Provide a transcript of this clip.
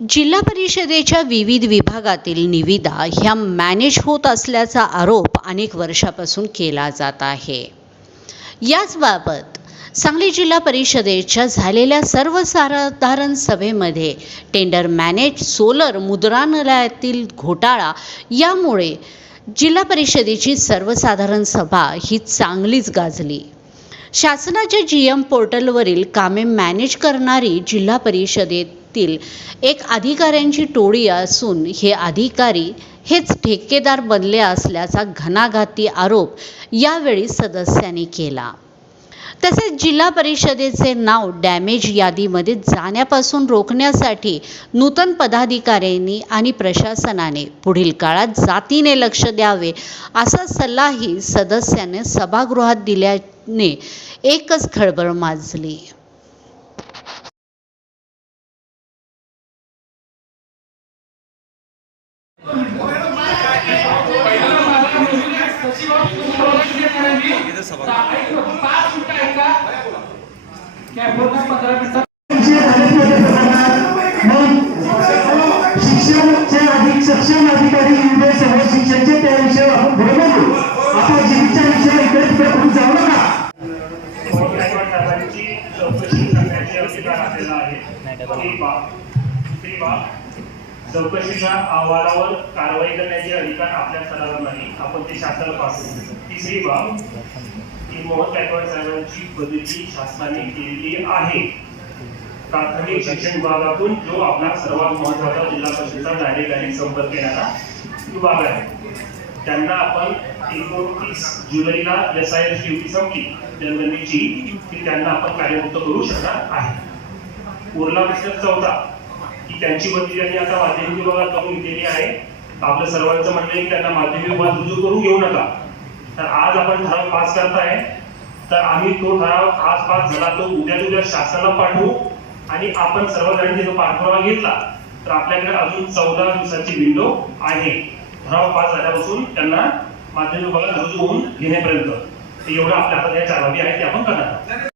जिल्हा परिषदेच्या विविध विभागातील निविदा ह्या मॅनेज होत असल्याचा आरोप अनेक वर्षापासून केला जात आहे। याचबाबत सांगली जिल्हा परिषदेच्या झालेल्या सर्वसाधारण सभेमध्ये टेंडर मॅनेज सोलर मुद्रणालयातील घोटाळा यामुळे जिल्हा परिषदेची सर्वसाधारण सभा ही चांगलीच गाजली। शासनाच्या जीएम पोर्टलवरील कामे मॅनेज करणारी जिल्हा परिषदेतील एक अधिकाऱ्यांची टोळी असून हे अधिकारी हेच ठेकेदार बनले असल्याचा घणाघाती आरोप यावेळी सदस्यांनी केला। तसेच जिल्हा परिषदेचे नाव डॅमेज यादीमध्ये जाण्यापासून रोखण्यासाठी नूतन पदाधिकाऱ्यांनी आणि प्रशासनाने पुढील काळात जातीने लक्ष द्यावे असा सल्लाही सदस्यांनी सभागृहात दिल्याने एकच खळबळ माजली। शिक्षणाचे अधिक सक्षम अधिकारी युनिट सर्व शिक्षणाचे त्या विषयावर आपण बोलू। आपण जीवितच्या विषयावर इकडे तिकडे कुठे जाऊ नका। चौकशी करण्याचे अधिकार आपल्याला आहे। चौकशीच्या अहवालावर कारवाई करण्याचे अधिकार आपल्या स्तरावर नाही, आपण ते शासनाला पाठवू। तिसरी बाब की मोहन गायकवाड साहेबांची बदली शासनाने केलेली आहे। प्राथमिक शिक्षण विभागातून जो आपला सर्वात महत्त्वाचा जिल्हा परिषदेचा डायरेक्ट संपर्क येणारा विभाग आहे, त्यांना आपण 29 जुलैला SIR ड्युटी संपली जनगणनेची की त्यांना आपण कार्यमुक्त करू शकणार आहे। उरला प्रश्न चौथा की त्यांची बदली त्यांनी आता माध्यमिक विभागात करून घेतलेली आहे। आपलं सर्वांचं म्हणणं आहे की त्यांना माध्यमिक विभागात रुजू करून घेऊ नका। तर आज आपण ठराव पास करताय, तर आम्ही तो ठराव आज पास झाला तो उद्या शासनाला पाठवू आणि आपण सर्वजणांनी जो पाठपुरावा घेतला तर आपल्याकडे अजून 14 दिवसाची विंडो आहे ठराव पास झाल्यापासून त्यांना माध्यमिक विभागात रुजू होऊन घेण्यापर्यंत। एवढं आपल्या हातात या चालवी आहे ते आपण करणार।